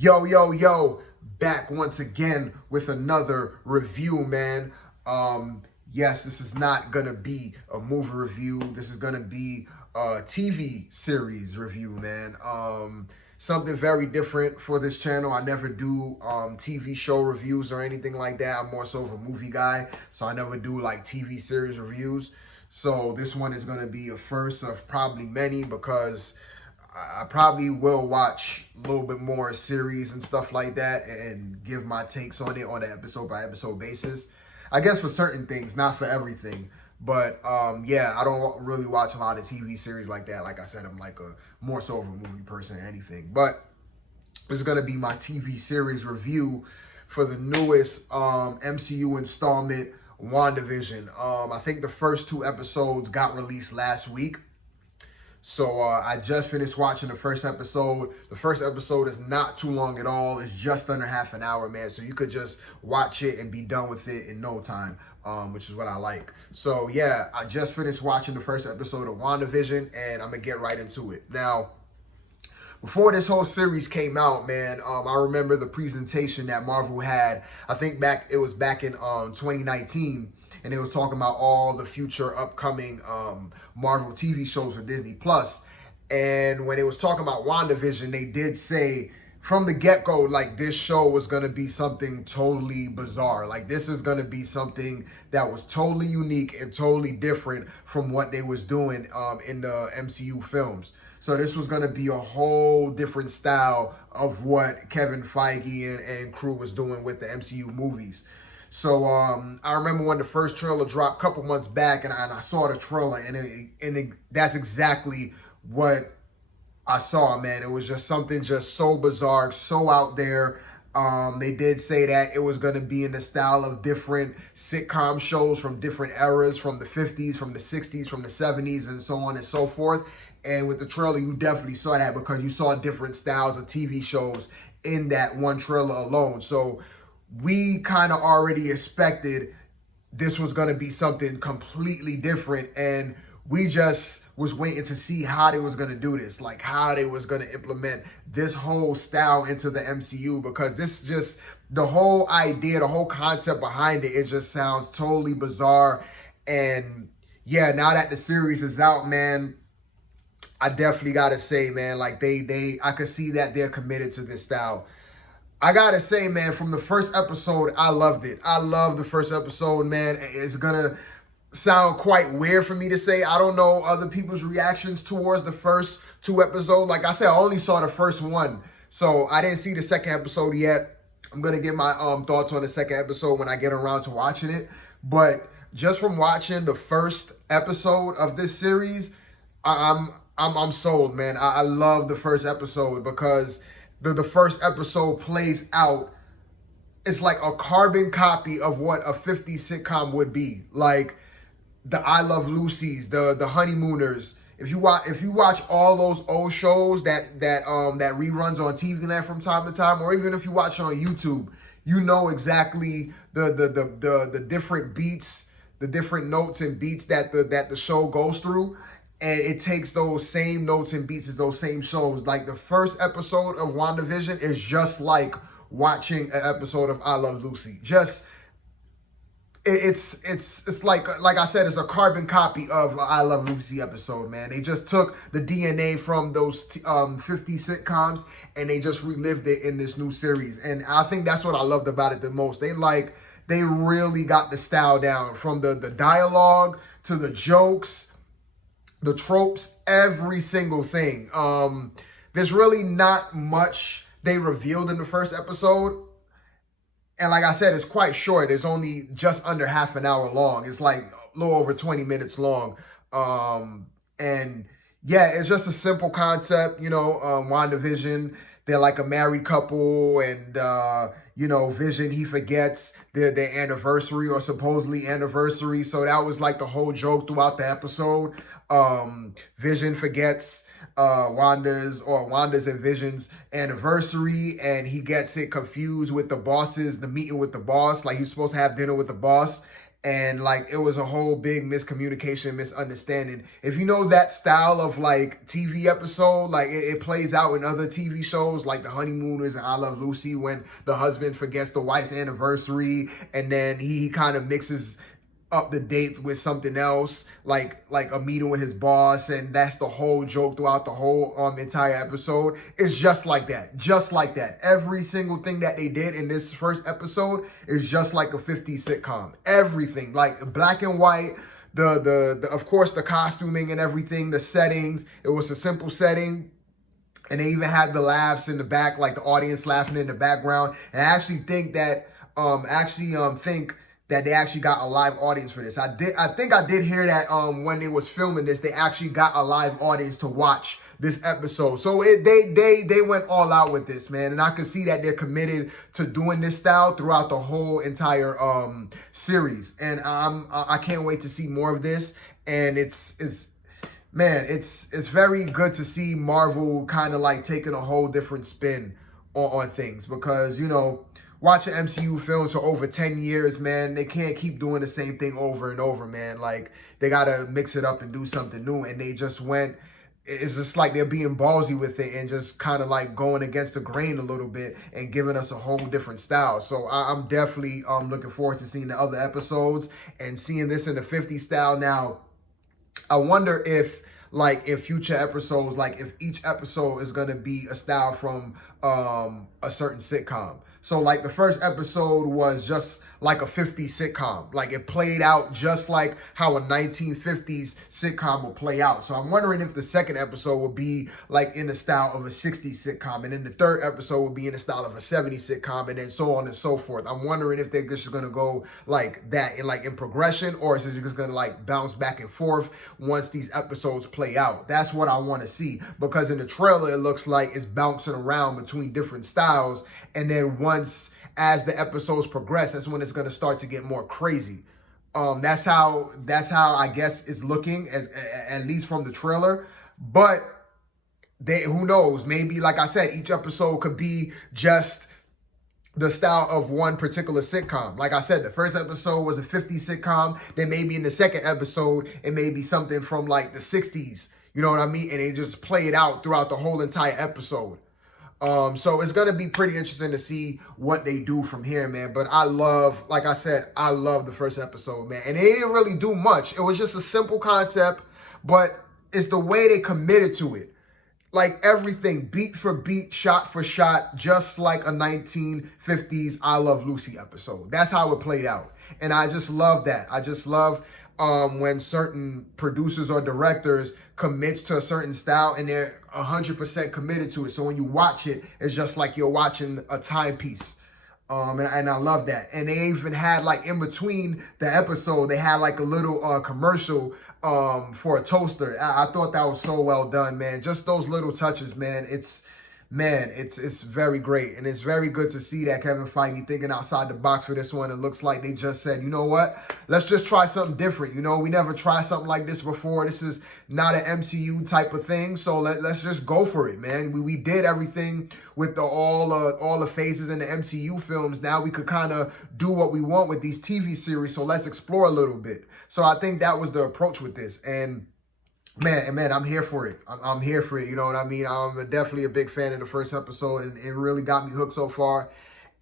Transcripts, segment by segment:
Yo, back once again with another review, man. Yes, this is not gonna be a movie review. This is gonna be a TV series review, man. Something very different for this channel. I never do TV show reviews or anything like that. I'm more so of a movie guy, so I never do like TV series reviews. So this one is gonna be a first of probably many because I probably will watch a little bit more series and stuff like that and give my takes on it on an episode by episode basis. I guess for certain things, not for everything. But yeah, I don't really watch a lot of TV series like that. Like I said, I'm like a more so of a movie person than anything. But this is gonna be my TV series review for the newest MCU installment, WandaVision. I think the first two episodes got released last week. So I just finished watching the first episode. The first episode is not too long at all. It's just under half an hour, man. So you could just watch it and be done with it in no time, which is what I like. So yeah, I just finished watching the first episode of WandaVision, and I'm going to get right into it. Now, before this whole series came out, man, I remember the presentation that Marvel had. I think it was back in 2019. And they was talking about all the future upcoming Marvel TV shows for Disney Plus. And when they was talking about WandaVision, they did say from the get-go, like, this show was going to be something totally bizarre. Like, this is going to be something that was totally unique and totally different from what they was doing in the MCU films. So this was going to be a whole different style of what Kevin Feige and crew was doing with the MCU movies. So I remember when the first trailer dropped a couple months back, and I saw the trailer, and that's exactly what I saw, man. It was just something just so bizarre, so out there. They did say that it was going to be in the style of different sitcom shows from different eras, from the 50s, from the 60s, from the 70s, and so on and so forth. And with the trailer, you definitely saw that because you saw different styles of TV shows in that one trailer alone. So we kind of already expected this was going to be something completely different, and we just was waiting to see how they was going to do this, like how they was going to implement this whole style into the MCU, because this just, the whole idea, the whole concept behind it just sounds totally bizarre. And yeah, now that the series is out, man, I definitely got to say, man, like I could see that they're committed to this style. I gotta say, man, from the first episode, I loved it. I love the first episode, man. It's gonna sound quite weird for me to say. I don't know other people's reactions towards the first two episodes. Like I said, I only saw the first one, so I didn't see the second episode yet. I'm gonna get my thoughts on the second episode when I get around to watching it. But just from watching the first episode of this series, I'm sold, man. I love the first episode because the first episode plays out, it's like a carbon copy of what a 50s sitcom would be. Like the I Love Lucy's, the Honeymooners. If you watch all those old shows that reruns on TV Land from time to time, or even if you watch it on YouTube, you know exactly the different beats, the different notes and beats that the show goes through. And it takes those same notes and beats as those same shows. Like the first episode of WandaVision is just like watching an episode of I Love Lucy. Just it's like I said, it's a carbon copy of an I Love Lucy episode, man. They just took the DNA from those 50 sitcoms and they just relived it in this new series. And I think that's what I loved about it the most. They really got the style down, from the dialogue to the jokes, the tropes, every single thing. There's really not much they revealed in the first episode. And like I said, it's quite short. It's only just under half an hour long. It's like a little over 20 minutes long. And yeah, it's just a simple concept, WandaVision. They're like a married couple, and Vision, he forgets their anniversary, or supposedly anniversary. So that was like the whole joke throughout the episode. Vision forgets Wanda's and Vision's anniversary, and he gets it confused with the meeting with the boss. Like, he's supposed to have dinner with the boss, And like it was a whole big miscommunication, misunderstanding. If you know that style of like TV episode, like it plays out in other TV shows like The Honeymooners and I Love Lucy, when the husband forgets the wife's anniversary and then he kind of mixes up the date with something else, like a meeting with his boss, and that's the whole joke throughout the whole entire episode. It's just like that, just like that. Every single thing that they did in this first episode is just like a 50s sitcom. Everything, like black and white, the of course the costuming and everything, the settings. It was a simple setting. And they even had the laughs in the back, like the audience laughing in the background. And I actually think that think that they actually got a live audience for this. I think I did hear that when they was filming this, they actually got a live audience to watch this episode. So they went all out with this, man. And I can see that they're committed to doing this style throughout the whole entire series. And I can't wait to see more of this. And it's very good to see Marvel kind of like taking a whole different spin on things, because, you know, watching MCU films for over 10 years, man, they can't keep doing the same thing over and over, man. Like, they got to mix it up and do something new. And they just went, it's just like they're being ballsy with it and just kind of like going against the grain a little bit and giving us a whole different style. So I'm definitely looking forward to seeing the other episodes and seeing this in the 50s style. Now, I wonder if, like, in future episodes, like if each episode is going to be a style from a certain sitcom. So like the first episode was just like a 50s sitcom. Like it played out just like how a 1950s sitcom will play out. So I'm wondering if the second episode will be like in the style of a 60s sitcom. And then the third episode will be in the style of a 70s sitcom, and then so on and so forth. I'm wondering if they're just going to go like that in progression, or is it just going to like bounce back and forth once these episodes play out? That's what I want to see, because in the trailer, it looks like it's bouncing around between different styles. And then once, as the episodes progress, that's when it's going to start to get more crazy. That's how I guess it's looking, as at least from the trailer. But who knows? Maybe, like I said, each episode could be just the style of one particular sitcom. Like I said, the first episode was a 50s sitcom. Then maybe in the second episode, it may be something from like the 60s. You know what I mean? And they just play it out throughout the whole entire episode. So it's going to be pretty interesting to see what they do from here, man. But like I said, I love the first episode, man. And they didn't really do much. It was just a simple concept, but it's the way they committed to it. Like everything, beat for beat, shot for shot, just like a 1950s I Love Lucy episode. That's how it played out. And I just love that. I just love when certain producers or directors commits to a certain style and they're 100% committed to it. So when you watch it, it's just like you're watching a timepiece. And I love that. And they even had, like, in between the episode, they had like a little commercial for a toaster. I thought that was so well done, man. Just those little touches, man. It's very great. And it's very good to see that Kevin Feige thinking outside the box for this one. It looks like they just said, you know what? Let's just try something different. You know, we never tried something like this before. This is not an MCU type of thing. So let's just go for it, man. We did everything with all the phases in the MCU films. Now we could kind of do what we want with these TV series. So let's explore a little bit. So I think that was the approach with this. And Man, I'm here for it. I'm here for it. You know what I mean? I'm definitely a big fan of the first episode, and it really got me hooked so far.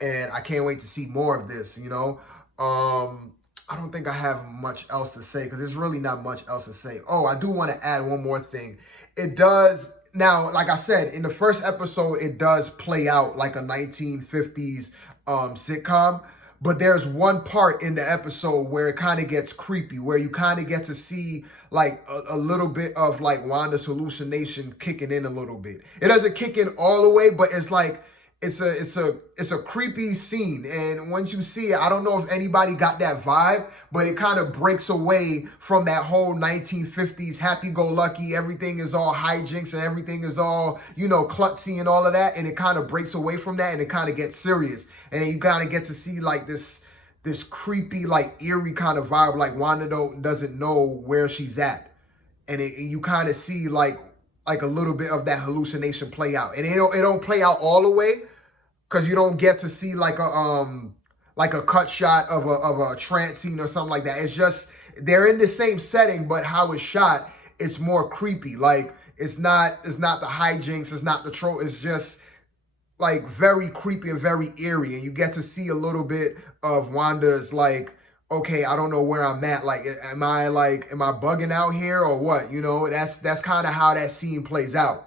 And I can't wait to see more of this, you know? I don't think I have much else to say, because there's really not much else to say. Oh, I do want to add one more thing. It does, now, like I said, in the first episode, it does play out like a 1950s sitcom. But there's one part in the episode where it kind of gets creepy, where you kind of get to see like a little bit of like Wanda's hallucination kicking in a little bit. It doesn't kick in all the way, but it's like it's a creepy scene. And once you see it, I don't know if anybody got that vibe, but it kind of breaks away from that whole 1950s happy-go-lucky, everything is all hijinks and everything is all, you know, klutzy and all of that. And it kind of breaks away from that, and it kind of gets serious. And then you kind of get to see like this creepy, like eerie kind of vibe, like Wanda doesn't know where she's at. And you kind of see like a little bit of that hallucination play out. And it don't play out all the way, because you don't get to see like like a cut shot of a trance scene or something like that. It's just, they're in the same setting, but how it's shot, it's more creepy. Like, it's not the hijinks, it's not the troll, it's just like very creepy and very eerie. And you get to see a little bit of Wanda's like, okay, I don't know where I'm at. Like, am I bugging out here or what? You know, that's kind of how that scene plays out.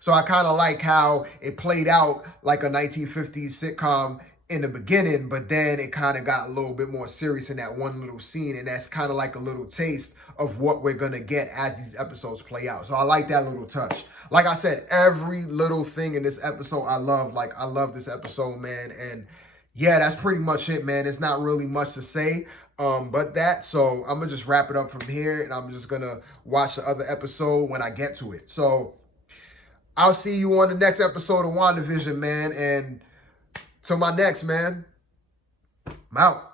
So I kind of like how it played out like a 1950s sitcom in the beginning, but then it kind of got a little bit more serious in that one little scene. And that's kind of like a little taste of what we're going to get as these episodes play out. So I like that little touch. Like I said, every little thing in this episode I love. Like, I love this episode, man. And yeah, that's pretty much it, man. It's not really much to say but that. So I'm going to just wrap it up from here, and I'm just going to watch the other episode when I get to it. So I'll see you on the next episode of WandaVision, man. And till my next, man, I'm out.